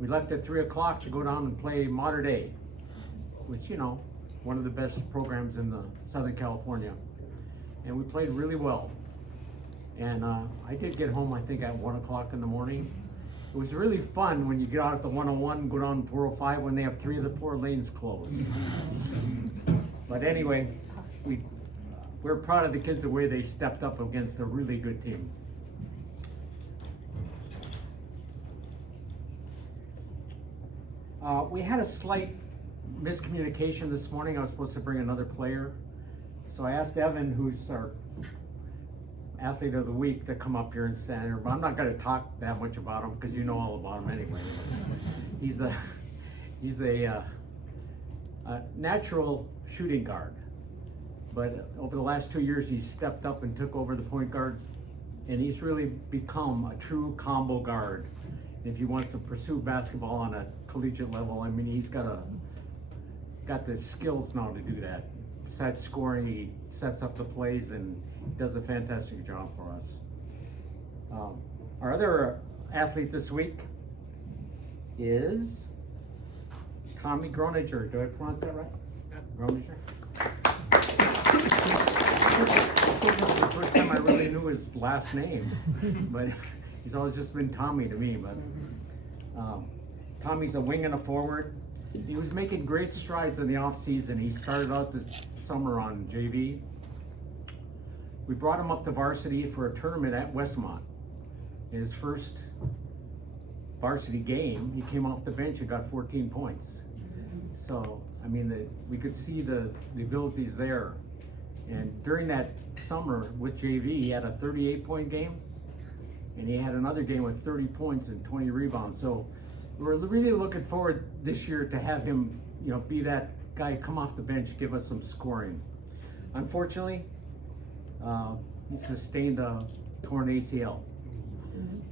we left at 3 o'clock to go down and play Mater Dei, which, you know, one of the best programs in the Southern California. And we played really well. And I did get home, I think, at 1 o'clock in the morning. It was really fun when you get out at the 101 and go down 405 when they have 3 of the 4 lanes closed. But anyway, we're proud of the kids the way they stepped up against a really good team. We had a slight miscommunication this morning. I was supposed to bring another player. So I asked Evan, who's our athlete of the week, to come up here and stand here, but I'm not going to talk that much about him because you know all about him anyway. He's a natural shooting guard, but over the last 2 years he's stepped up and took over the point guard, and he's really become a true combo guard. If he wants to pursue basketball on a collegiate level, I mean, he's got the skills now to do that. Besides scoring, he sets up the plays and does a fantastic job for us. Our other athlete this week is Tommy Groninger. Did I pronounce that right? Groninger? This is the first time I really knew his last name, but he's always just been Tommy to me. But Tommy's a wing and a forward. He was making great strides in the off season. He started out this summer on JV. we brought him up to varsity for a tournament at Westmont. In his first varsity game, he came off the bench and got 14 points. So, I mean, we could see the abilities there. And during that summer with JV, he had a 38-point game, and he had another game with 30 points and 20 rebounds. So we're really looking forward this year to have him, you know, be that guy, come off the bench, give us some scoring. Unfortunately, he sustained a torn ACL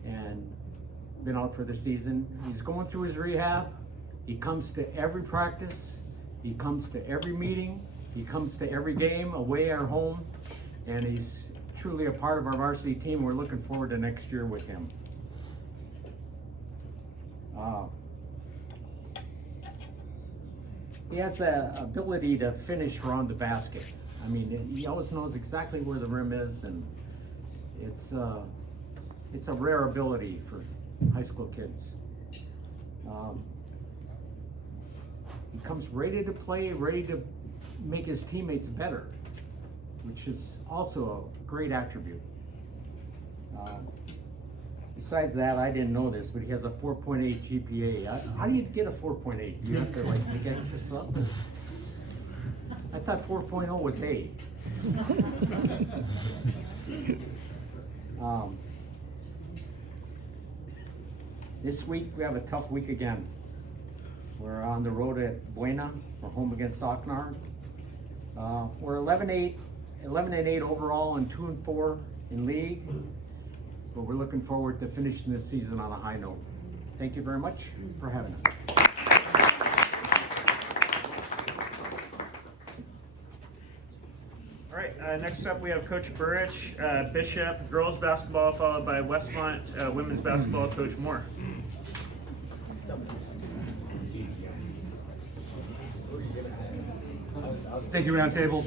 and been out for the season. He's going through his rehab. He comes to every practice. He comes to every meeting. He comes to every game, away or home. And he's truly a part of our varsity team. We're looking forward to next year with him. He has the ability to finish around the basket. I mean, he always knows exactly where the rim is, and it's a rare ability for high school kids. He comes ready to play, ready to make his teammates better, which is also a great attribute. Besides that, I didn't know this, but he has a 4.8 GPA. How do you get a 4.8? Do you have to like make extra stuff? I thought 4.0 was 8. This week we have a tough week again. We're on the road at Buena. We're home against Ocknard. We're 11-8 overall and 2-4 in league. But we're looking forward to finishing this season on a high note. Thank you very much for having us. All right, next up we have Coach Burrich, Bishop, girls basketball, followed by Westmont women's basketball, Coach Moore. Thank you, Roundtable.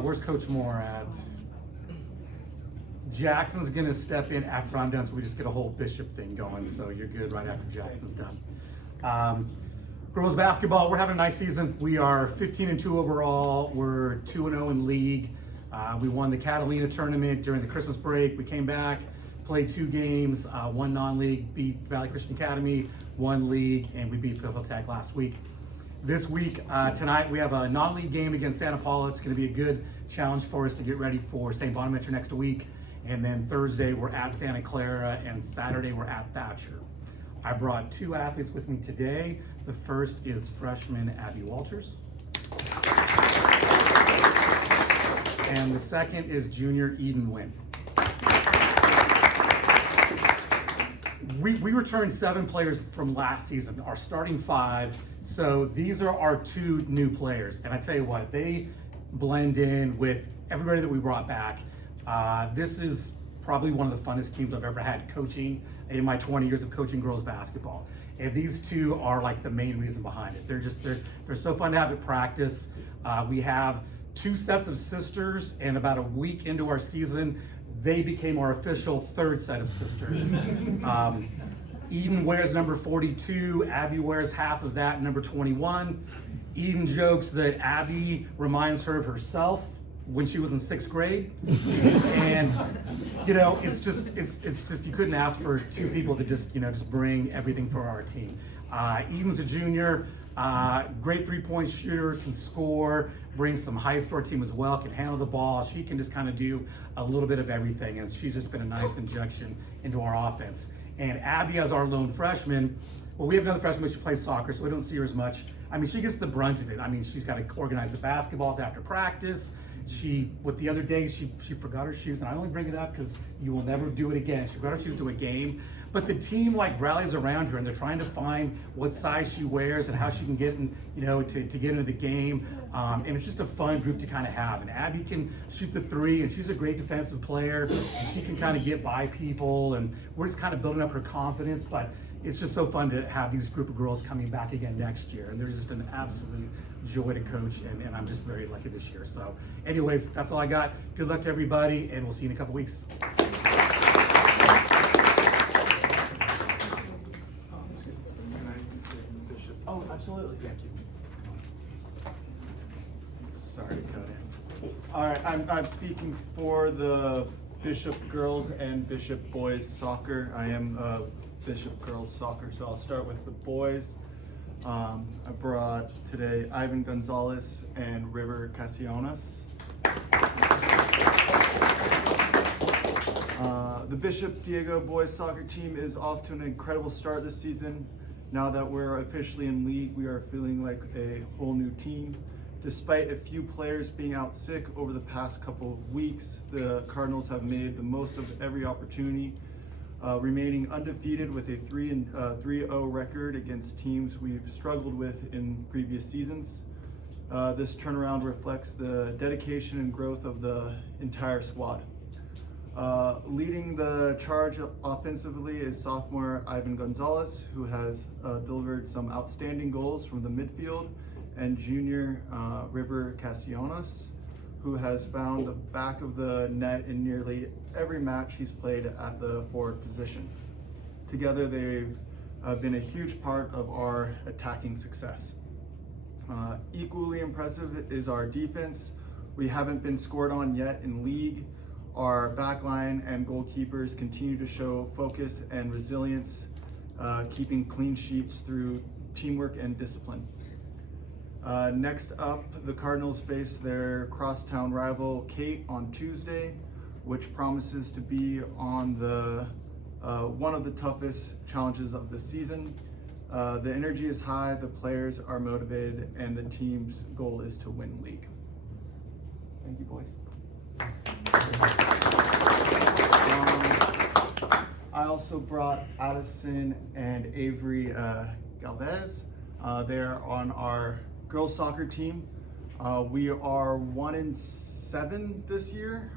Where's Coach Moore at? Jackson's gonna step in after I'm done, so we just get a whole Bishop thing going, so you're good right after Jackson's done. Girls basketball, we're having a nice season. We are 15-2 overall. We're 2-0 in league. We won the Catalina tournament during the Christmas break. We came back, played 2 games, one non-league, beat Valley Christian Academy, 1 league, and we beat Philip Tech last week. This week, tonight, we have a non-league game against Santa Paula. It's gonna be a good challenge for us to get ready for St. Bonaventure next week. And then Thursday, we're at Santa Clara, and Saturday, we're at Thatcher. I brought 2 athletes with me today. The first is freshman Abby Walters. And the second is junior Eden Wynn. We returned 7 players from last season, our starting 5. So these are our 2 new players. And I tell you what, they blend in with everybody that we brought back. This is probably one of the funnest teams I've ever had coaching in my 20 years of coaching girls basketball. And these 2 are like the main reason behind it. They're so fun to have at practice. We have 2 sets of sisters, and about a week into our season, they became our official 3rd set of sisters. Eden wears number 42, Abby wears half of that, number 21. Eden jokes that Abby reminds her of herself when she was in 6th grade. And you know, it's just you couldn't ask for 2 people that just bring everything for our team. Eden's a junior, great 3-point shooter, can score, brings some height to our team as well, can handle the ball. She can just kind of do a little bit of everything, and she's just been a nice injection into our offense. And Abby, as our lone freshman, well, we have another freshman, but she plays soccer, so we don't see her as much. I mean, she gets the brunt of it. I mean, she's got to organize the basketballs after practice. The other day, she forgot her shoes, and I only bring it up because you will never do it again. She forgot her shoes to a game, but the team rallies around her, and they're trying to find what size she wears and how she can get in, to get into the game. And it's just a fun group to kind of have. And Abby can shoot the 3, and she's a great defensive player, and she can kind of get by people, and we're just kind of building up her confidence. But it's just so fun to have these group of girls coming back again next year, and they're just an absolute joy to coach, and I'm just very lucky this year. So anyways, that's all I got. Good luck to everybody, and we'll see you in a couple weeks. Oh, absolutely. Thank you. Sorry to cut in. All right, I'm speaking for the Bishop girls and Bishop boys soccer. I am Bishop girls soccer, so I'll start with the boys. I brought today Ivan Gonzalez and River Casillas. The Bishop Diego boys soccer team is off to an incredible start this season. Now that we're officially in league, we are feeling like a whole new team. Despite a few players being out sick over the past couple of weeks, the Cardinals have made the most of every opportunity, remaining undefeated with a 3-0 record against teams we've struggled with in previous seasons. This turnaround reflects the dedication and growth of the entire squad. Leading the charge offensively is sophomore Ivan Gonzalez, who has delivered some outstanding goals from the midfield, and junior River Casillas, who has found the back of the net in nearly every match he's played at the forward position. Together, they've been a huge part of our attacking success. Equally impressive is our defense. We haven't been scored on yet in league. Our backline and goalkeepers continue to show focus and resilience, keeping clean sheets through teamwork and discipline. Next up, the Cardinals face their crosstown rival Kate on Tuesday, which promises to be on the one of the toughest challenges of the season. The energy is high, the players are motivated, and the team's goal is to win league. Thank you, boys. I also brought Addison and Avery Galvez. They're on our girls soccer team. We are 1-7 this year,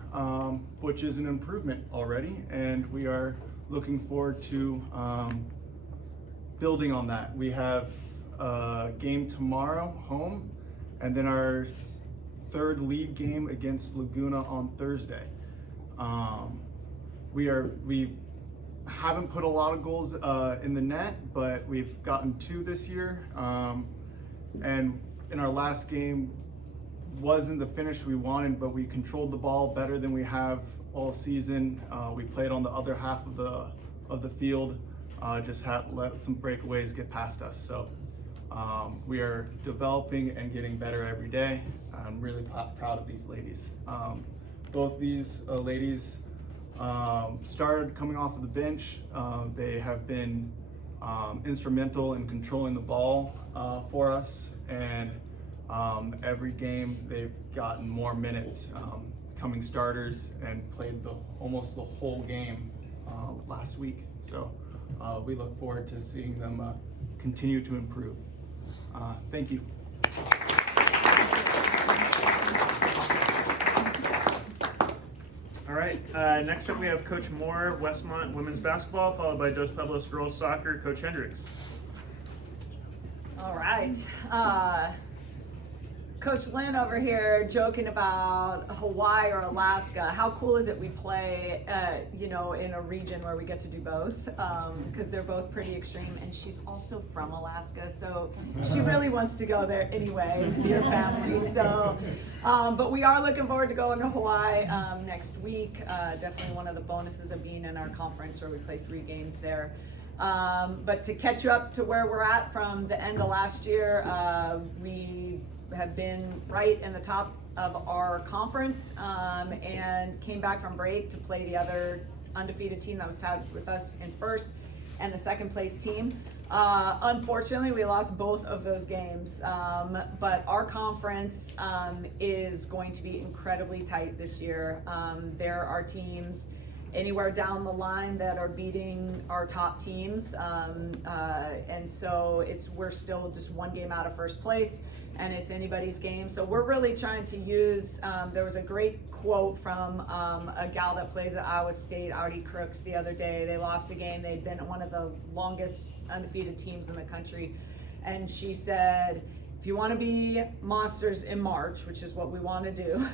which is an improvement already, and we are looking forward to building on that. We have a game tomorrow home, and then our third league game against Laguna on Thursday. We haven't put a lot of goals in the net, but we've gotten 2 this year. And in our last game wasn't the finish we wanted, but we controlled the ball better than we have all season. We played on the other half of the field, just let some breakaways get past us. So we are developing and getting better every day. I'm really proud of these ladies. Both these ladies started coming off of the bench. They have been instrumental in controlling the ball for us, and every game they've gotten more minutes, coming starters, and played almost the whole game last week. So we look forward to seeing them continue to improve. Thank you. All right, next up we have Coach Moore, Westmont women's basketball, followed by Dos Pueblos girls soccer, Coach Hendricks. All right. Coach Lynn over here joking about Hawaii or Alaska. How cool is it we play, in a region where we get to do both, because they're both pretty extreme, and she's also from Alaska, so she really wants to go there anyway and see her family. So, but we are looking forward to going to Hawaii next week. Definitely one of the bonuses of being in our conference where we play 3 games there. But to catch you up to where we're at from the end of last year, we have been right in the top of our conference, and came back from break to play the other undefeated team that was tied with us in first, and the second place team. Unfortunately, we lost both of those games, but our conference is going to be incredibly tight this year. There are teams anywhere down the line that are beating our top teams, and so we're still just 1 game out of first place, and it's anybody's game. So we're really trying to use, there was a great quote from a gal that plays at Iowa State, Audie Crooks, the other day. They lost a game. They'd been one of the longest undefeated teams in the country, and she said, if you want to be monsters in March, which is what we want to do,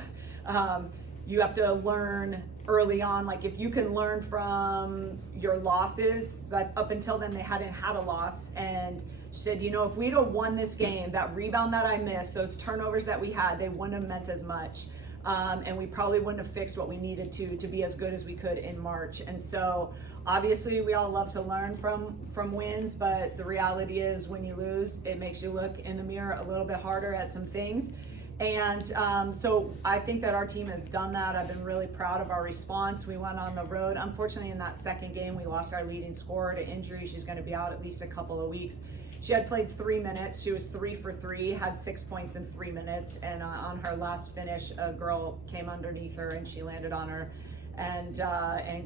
you have to learn early on. Like, if you can learn from your losses, that up until then they hadn't had a loss, and she said, if we'd have won this game, that rebound that I missed, those turnovers that we had, they wouldn't have meant as much. and we probably wouldn't have fixed what we needed to be as good as we could in March. And so obviously we all love to learn from wins, but the reality is when you lose, it makes you look in the mirror a little bit harder at some things. And so I think that our team has done that. I've been really proud of our response. We went on the road. Unfortunately, in that second game, we lost our leading scorer to injury. She's going to be out at least a couple of weeks. She had played 3 minutes. She was 3 for 3, had 6 points in 3 minutes. And on her last finish, a girl came underneath her and she landed on her and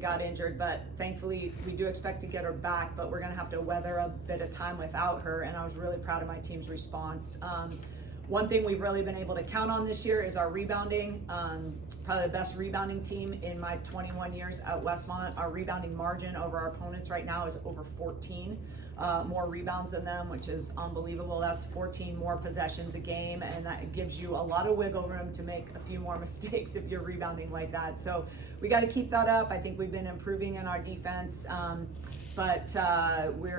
got injured. But thankfully, we do expect to get her back, but we're going to have to weather a bit of time without her. And I was really proud of my team's response. One thing we've really been able to count on this year is our rebounding. Probably the best rebounding team in my 21 years at Westmont. Our rebounding margin over our opponents right now is over 14 more rebounds than them, which is unbelievable. That's 14 more possessions a game, and that gives you a lot of wiggle room to make a few more mistakes if you're rebounding like that. So we got to keep that up. I think we've been improving in our defense. But we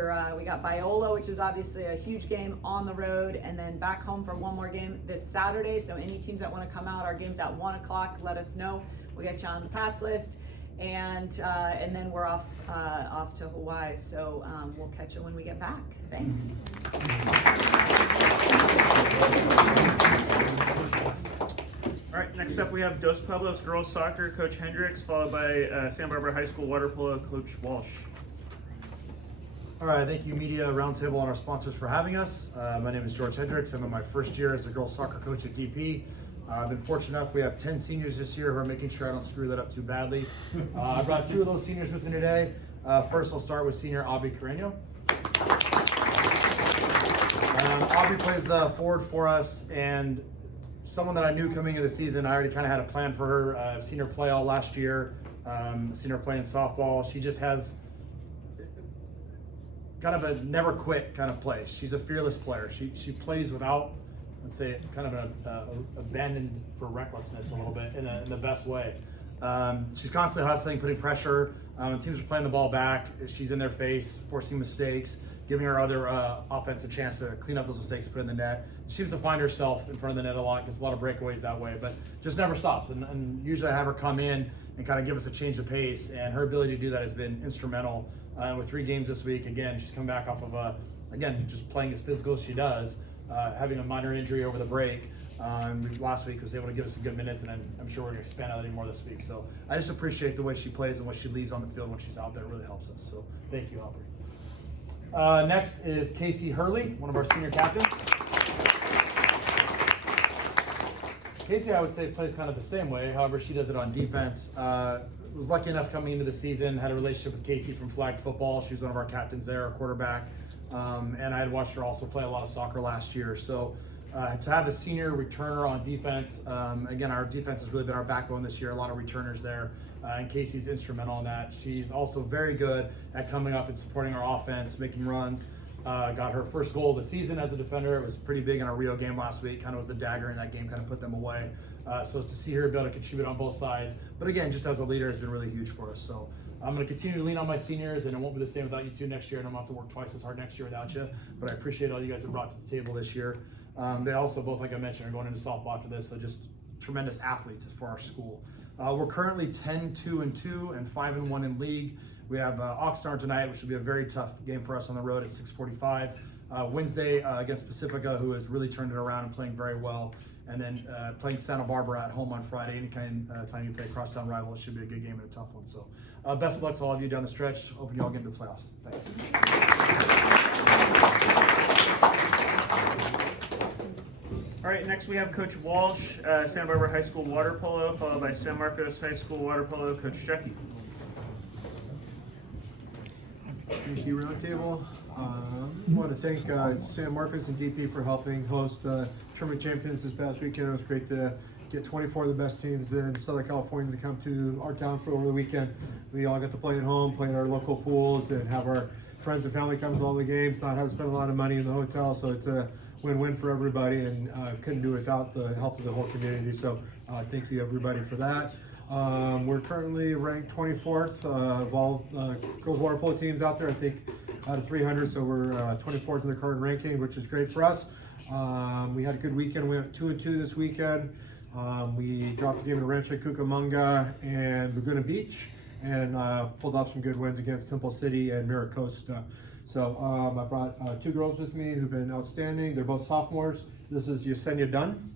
got Biola, which is obviously a huge game on the road, and then back home for one more game this Saturday. So any teams that want to come out, our game's at 1 o'clock. Let us know. We'll get you on the pass list, and then we're off to Hawaii. So we'll catch you when we get back. Thanks. All right, next up we have Dos Pueblos girls soccer, Coach Hendricks, followed by Santa Barbara High School water polo, Coach Walsh. All right, thank you, Media Roundtable, and our sponsors for having us. My name is George Hendricks. I'm in my first year as a girls soccer coach at DP. I've been fortunate enough, we have 10 seniors this year who are making sure I don't screw that up too badly. I brought 2 of those seniors with me today. First, I'll start with senior Aubrey Carreño. Aubrey plays forward for us, and someone that I knew coming into the season. I already kind of had a plan for her. I've seen her play all last year, seen her play in softball. She just has kind of a never quit kind of play. She's a fearless player. She plays without, let's say, kind of an abandoned for recklessness a little bit in the best way. She's constantly hustling, putting pressure. When teams are playing the ball back, she's in their face, forcing mistakes, giving her other offense a chance to clean up those mistakes, put in the net. She seems to find herself in front of the net a lot, gets a lot of breakaways that way, but just never stops. And usually I have her come in and kind of give us a change of pace, and her ability to do that has been instrumental. With 3 games this week, again, she's come back off of again, just playing as physical as she does, having a minor injury over the break. Last week was able to give us some good minutes, and I'm sure we're going to expand on that any more this week. So I just appreciate the way she plays and what she leaves on the field when she's out there. It really helps us. So thank you, Aubrey. Next is Casey Hurley, one of our senior captains. Casey, I would say, plays kind of the same way. However, she does it on defense. Was lucky enough coming into the season, had a relationship with Casey from flag football. She was one of our captains there, our quarterback. And I had watched her also play a lot of soccer last year. So to have a senior returner on defense, again, our defense has really been our backbone this year, a lot of returners there. And Casey's instrumental in that. She's also very good at coming up and supporting our offense, making runs. Got her first goal of the season as a defender. It was pretty big in our Rio game last week, kind of was the dagger in that game, kind of put them away. So to see her be able to contribute on both sides, but again, just as a leader has been really huge for us. So I'm going to continue to lean on my seniors, and it won't be the same without you 2 next year, and I'm going to have to work twice as hard next year without you, but I appreciate all you guys have brought to the table this year. They also both, like I mentioned, are going into softball after this, so just tremendous athletes for our school. We're currently 10-2-2 and 5-1 in league. We have Oxnard tonight, which will be a very tough game for us on the road at 6:45. Wednesday against Pacifica, who has really turned it around and playing very well. And then playing Santa Barbara at home on Friday. Any kind of time you play a crosstown rival, it should be a good game and a tough one. So best of luck to all of you down the stretch. Hoping you all get into the playoffs. Thanks. All right, next we have Coach Walsh, Santa Barbara High School water polo, followed by San Marcos High School water polo, Coach Chucky. Thank you, Roundtable. I want to thank San Marcos and DP for helping host the tournament champions this past weekend. It was great to get 24 of the best teams in Southern California to come to our town for over the weekend. We all got to play at home, play in our local pools, and have our friends and family come to all the games, not have to spend a lot of money in the hotel, so it's a win-win for everybody, and couldn't do it without the help of the whole community. So thank you everybody for that. We're currently ranked 24th of all girls water polo teams out there, I think out of 300, so we're 24th in the current ranking, which is great for us. We had a good weekend. We went 2-2 this weekend. We dropped a game at Rancho Cucamonga and Laguna Beach, and pulled off some good wins against Temple City and Miracosta. So I brought 2 girls with me who've been outstanding. They're both sophomores. This is Yesenia Dunn.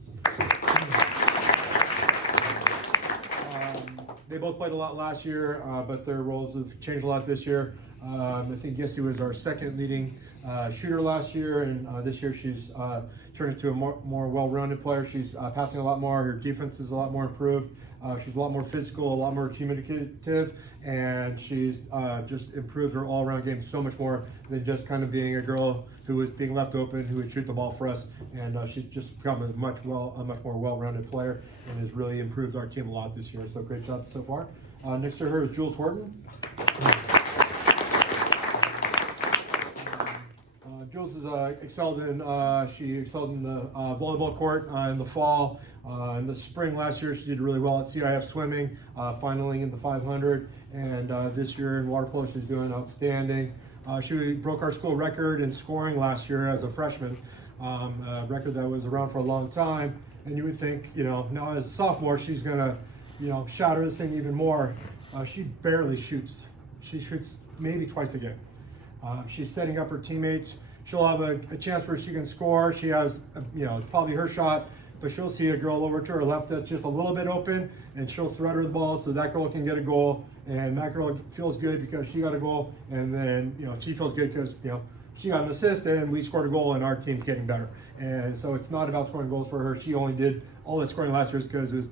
They both played a lot last year, but their roles have changed a lot this year. I think Yessie was our second leading shooter last year, and this year she's turned into a more well-rounded player. She's passing a lot more. Her defense is a lot more improved. She's a lot more physical, a lot more communicative, and she's just improved her all-around game so much more than just kind of being a girl who was being left open, who would shoot the ball for us. And she's just become a much more well-rounded player, and has really improved our team a lot this year. So great job so far. Next to her is Jules Horton. Jules has excelled in the volleyball court in the fall. In the spring last year, she did really well at CIF swimming, finaling in the 500. And this year in water polo, she's doing outstanding. She broke our school record in scoring last year as a freshman, a record that was around for a long time. And you would think, now as a sophomore, she's gonna, shatter this thing even more. She barely shoots. She shoots maybe twice a game. She's setting up her teammates. She'll have a chance where she can score. She has, probably her shot, but she'll see a girl over to her left that's just a little bit open, and she'll thread her the ball so that girl can get a goal, and that girl feels good because she got a goal, and then, she feels good because, she got an assist, and we scored a goal, and our team's getting better. And so it's not about scoring goals for her. She only did all that scoring last year because it was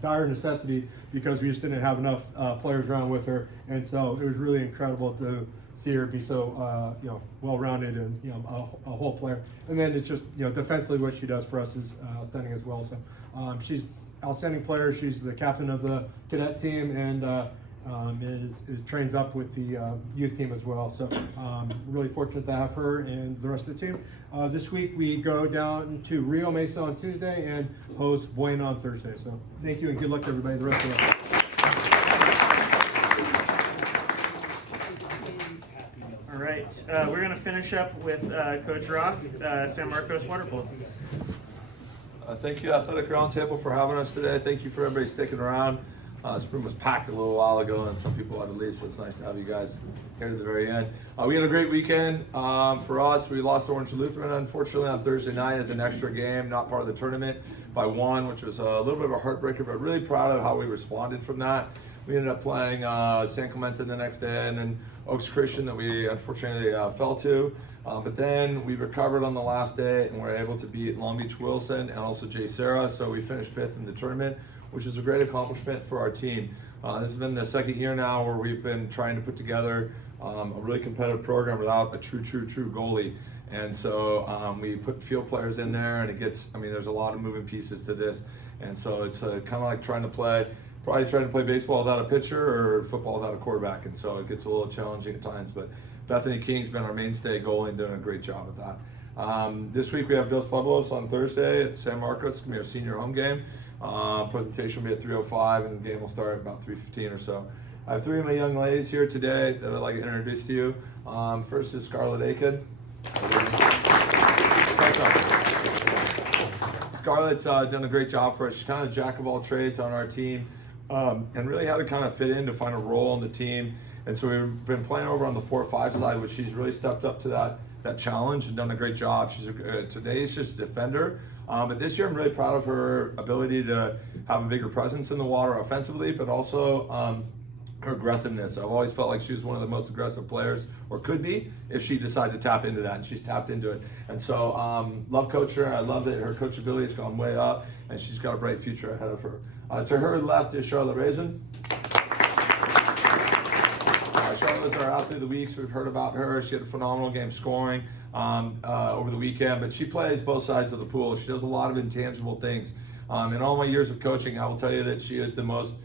dire necessity, because we just didn't have enough players around with her, and so it was really incredible to see her be so well-rounded and a whole player. And then it's just defensively what she does for us is outstanding as well. So she's outstanding player. She's the captain of the cadet team, and trains up with the youth team as well. So really fortunate to have her and the rest of the team. This week we go down to Rio Mesa on Tuesday and host Buena on Thursday. So thank you and good luck to everybody the rest of the All right, we're going to finish up with Coach Roth, San Marcos Water Polo. Thank you, Athletic Roundtable, for having us today. Thank you for everybody sticking around. This room was packed a little while ago, and some people had to leave, so it's nice to have you guys here to the very end. We had a great weekend. For us, we lost to Orange Lutheran, unfortunately, on Thursday night as an extra game, not part of the tournament, by 1, which was a little bit of a heartbreaker, but really proud of how we responded from that. We ended up playing San Clemente the next day, and then Oaks Christian that we unfortunately fell to. But then we recovered on the last day and were able to beat Long Beach Wilson and also J. Sarah. So we finished 5th in the tournament, which is a great accomplishment for our team. This has been the second year now where we've been trying to put together a really competitive program without a true goalie. And so we put field players in there, and there's a lot of moving pieces to this. And so it's kind of like trying to play baseball without a pitcher or football without a quarterback, and so it gets a little challenging at times. But Bethany King's been our mainstay goalie and doing a great job with that. This week we have Dos Pueblos on Thursday at San Marcos. It's going to be our senior home game. Presentation will be at 3:05, and the game will start at about 3:15 or so. I have 3 of my young ladies here today that I'd like to introduce to you. First is Scarlett Aiken. Scarlett's done a great job for us. She's kind of a jack of all trades on our team. And really had to kind of fit in to find a role in the team. And so we've been playing over on the 4-5 side, which she's really stepped up to that challenge and done a great job. Today's just a defender. But this year I'm really proud of her ability to have a bigger presence in the water offensively, but also her aggressiveness. I've always felt like she was one of the most aggressive players, or could be, if she decided to tap into that, and she's tapped into it. And so love coaching her. I love that her coachability has gone way up, and she's got a bright future ahead of her. To her left is Charlotte Raisin. Charlotte was our athlete of the week, so we've heard about her. She had a phenomenal game scoring over the weekend, but she plays both sides of the pool. She does a lot of intangible things. In all my years of coaching, I will tell you that she is the most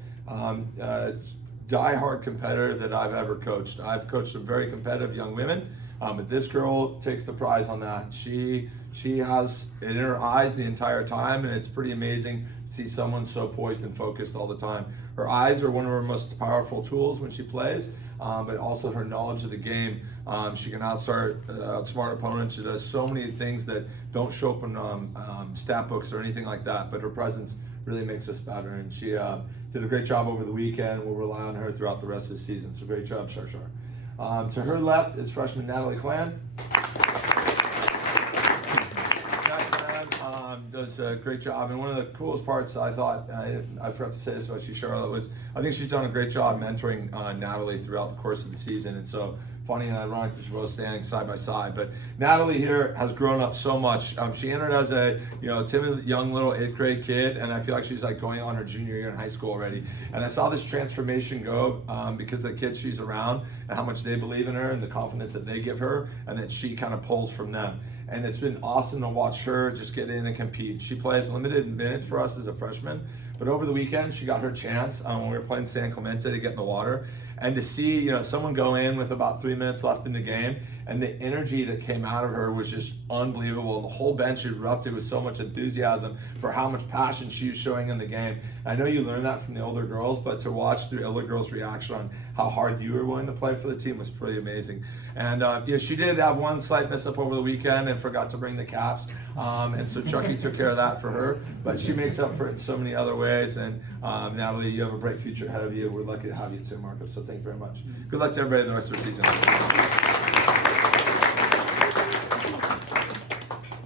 die-hard competitor that I've ever coached. I've coached some very competitive young women, but this girl takes the prize on that. She has it in her eyes the entire time, and it's pretty amazing to see someone so poised and focused all the time. Her eyes are one of her most powerful tools when she plays, but also her knowledge of the game. She can outsmart opponents. She does so many things that don't show up in stat books or anything like that, but her presence really makes us better. And she did a great job over the weekend. We'll rely on her throughout the rest of the season. So great job, Shar. To her left is freshman Natalie Clan. Does a great job, and one of the coolest parts I thought, I forgot to say this about you, Charlotte, was I think she's done a great job mentoring Natalie throughout the course of the season, and so funny and ironic that you're both standing side by side. But Natalie here has grown up so much. She entered as a timid young little 8th grade kid, and I feel like she's like going on her junior year in high school already. And I saw this transformation go because of the kids she's around and how much they believe in her and the confidence that they give her, and that she kind of pulls from them. And it's been awesome to watch her just get in and compete. She plays limited minutes for us as a freshman, but over the weekend she got her chance when we were playing San Clemente to get in the water, and to see someone go in with about 3 minutes left in the game, and the energy that came out of her was just unbelievable. The whole bench erupted with so much enthusiasm for how much passion she was showing in the game. I know you learned that from the older girls, but to watch the older girls' reaction on how hard you were willing to play for the team was pretty amazing. And she did have one slight miss up over the weekend and forgot to bring the caps. And so Chucky took care of that for her, but she makes up for it in so many other ways. And Natalie, you have a bright future ahead of you. We're lucky to have you at San Marcos, so thank you very much. Good luck to everybody the rest of the season.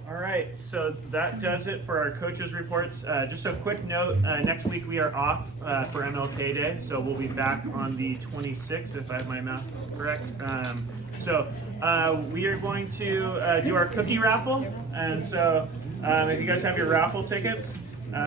All right, so that does it for our coaches' reports. Just a quick note, next week we are off for MLK Day, so we'll be back on the 26th, if I have my math correct. So we are going to do our cookie raffle, and so if you guys have your raffle tickets,